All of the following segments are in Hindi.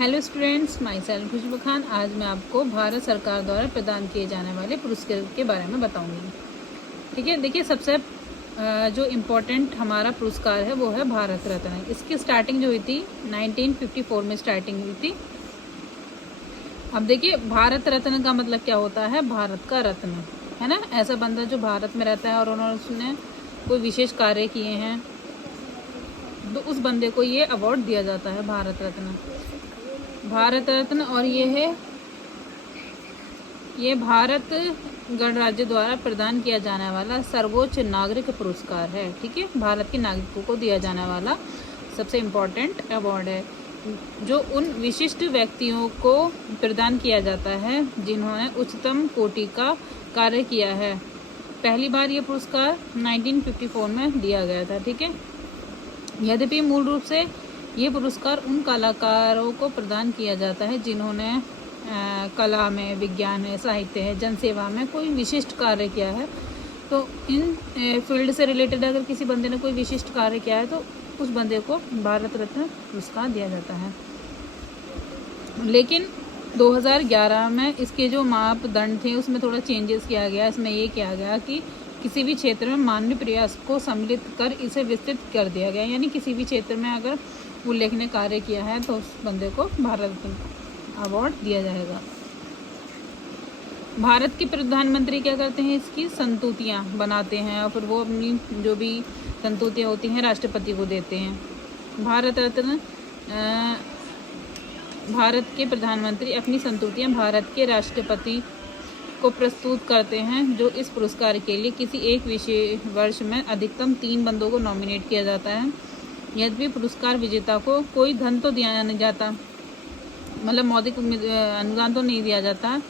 हेलो स्टूडेंट्स, माई सेल्फ खुशबू खान। आज मैं आपको भारत सरकार द्वारा प्रदान किए जाने वाले पुरस्कार के बारे में बताऊंगी। ठीक है, देखिए सबसे जो इम्पोर्टेंट हमारा पुरस्कार है वो है भारत रत्न। इसकी स्टार्टिंग जो हुई थी 1954 में स्टार्टिंग हुई थी। अब देखिए भारत रत्न का मतलब क्या होता है, भारत का रत्न है ना, ऐसा बंदा जो भारत में रहता है और उन्होंने कोई विशेष कार्य किए हैं तो उस बंदे को ये अवार्ड दिया जाता है, भारत रत्न। भारत रत्न और ये भारत गणराज्य द्वारा प्रदान किया जाने वाला सर्वोच्च नागरिक पुरस्कार है। ठीक है, भारत के नागरिकों को दिया जाने वाला सबसे इम्पोर्टेंट अवार्ड है, जो उन विशिष्ट व्यक्तियों को प्रदान किया जाता है जिन्होंने उच्चतम कोटि का कार्य किया है। पहली बार ये पुरस्कार 1954 में दिया गया था। ठीक है, यद्यपि मूल रूप से ये पुरस्कार उन कलाकारों को प्रदान किया जाता है जिन्होंने कला में, विज्ञान में, साहित्य है, जनसेवा में कोई विशिष्ट कार्य किया है। तो इन फील्ड से रिलेटेड अगर किसी बंदे ने कोई विशिष्ट कार्य किया है तो उस बंदे को भारत रत्न पुरस्कार दिया जाता है। लेकिन 2011 में इसके जो मापदंड थे उसमें थोड़ा चेंजेस किया गया। इसमें ये किया गया कि किसी भी क्षेत्र में मानवीय प्रयास को सम्मिलित कर इसे विस्तृत कर दिया गया, यानी किसी भी क्षेत्र में अगर उल्लेखनीय कार्य किया है तो उस बंदे को भारत रत्न अवार्ड दिया जाएगा। भारत के प्रधानमंत्री क्या करते हैं, इसकी संस्तुतियाँ बनाते हैं और फिर वो अपनी जो भी संस्तुतियाँ होती हैं राष्ट्रपति को देते हैं। भारत रत्न भारत के प्रधानमंत्री अपनी संस्तुतियाँ भारत के राष्ट्रपति को प्रस्तुत करते हैं, जो इस पुरस्कार के लिए किसी एक विशेष वर्ष में अधिकतम 3 बंदों को नॉमिनेट किया जाता है। यद्यपि पुरस्कार विजेता को कोई धन तो दिया नहीं जाता, मतलब मौद्रिक अनुदान तो नहीं दिया जाता।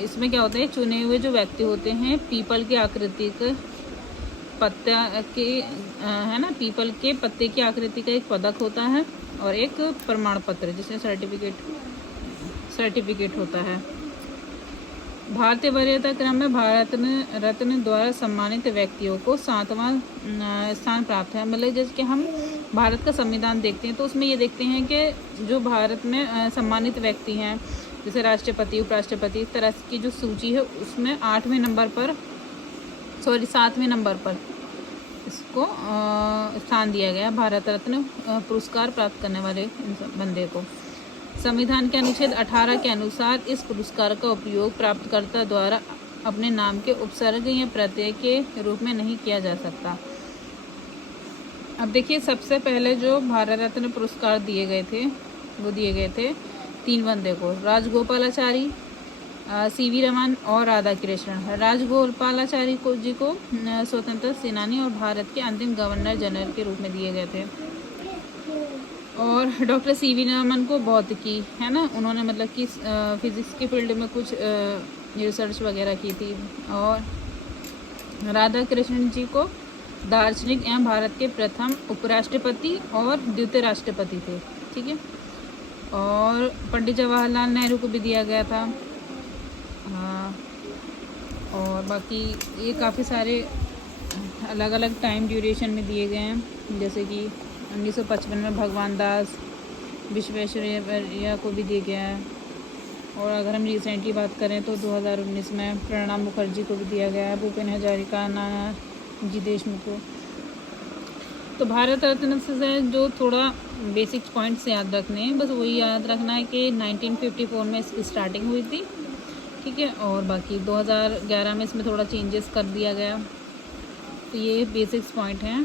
इसमें क्या होता है, चुने हुए जो व्यक्ति होते हैं पीपल के आकृति के पत्ते के है ना, पीपल के पत्ते की आकृति का एक पदक होता है और एक प्रमाण पत्र जिसमें सर्टिफिकेट होता है। भारतीय वरीयता क्रम में भारत रत्न द्वारा सम्मानित व्यक्तियों को 7वां स्थान प्राप्त है। मतलब जैसे कि हम भारत का संविधान देखते हैं तो उसमें ये देखते हैं कि जो भारत में सम्मानित व्यक्ति हैं जैसे राष्ट्रपति, उपराष्ट्रपति, इस तरह की जो सूची है उसमें 7वें नंबर पर इसको स्थान दिया गया, भारत रत्न पुरस्कार प्राप्त करने वाले बंदे को। संविधान के अनुच्छेद 18 के अनुसार इस पुरस्कार का उपयोग प्राप्तकर्ता द्वारा अपने नाम के उपसर्ग या प्रत्यय के रूप में नहीं किया जा सकता। अब देखिए सबसे पहले जो भारत रत्न पुरस्कार दिए गए थे वो दिए गए थे 3 बंदे को, राजगोपालाचारी, सीवी रमन और राधा कृष्णन। राजगोपालाचारी जी को स्वतंत्रता सेनानी और भारत के अंतिम गवर्नर जनरल के रूप में दिए गए थे। और डॉक्टर सीवी रमन को भौतिकी है ना, उन्होंने मतलब कि फिजिक्स की फील्ड में कुछ रिसर्च वगैरह की थी। और राधा कृष्णन जी को दार्शनिक एवं भारत के प्रथम उपराष्ट्रपति और द्वितीय राष्ट्रपति थे। ठीक है, और पंडित जवाहरलाल नेहरू को भी दिया गया था। और बाकी ये काफ़ी सारे अलग अलग टाइम ड्यूरेशन में दिए गए हैं, जैसे कि 1955 में भगवान दास विश्वेश्वरैया को भी दिया गया है। और अगर हम रिसेंटली बात करें तो 2019 में प्रणब मुखर्जी को भी दिया गया है, भूपेन हजारिका, नानाजी देशमुख को। तो भारत रत्न से जो थोड़ा बेसिक पॉइंट्स याद रखने हैं, बस वही याद रखना है कि 1954 में इसकी स्टार्टिंग हुई थी। ठीक है, और बाकी 2011 में इसमें थोड़ा चेंजेस कर दिया गया। तो ये बेसिक्स पॉइंट हैं।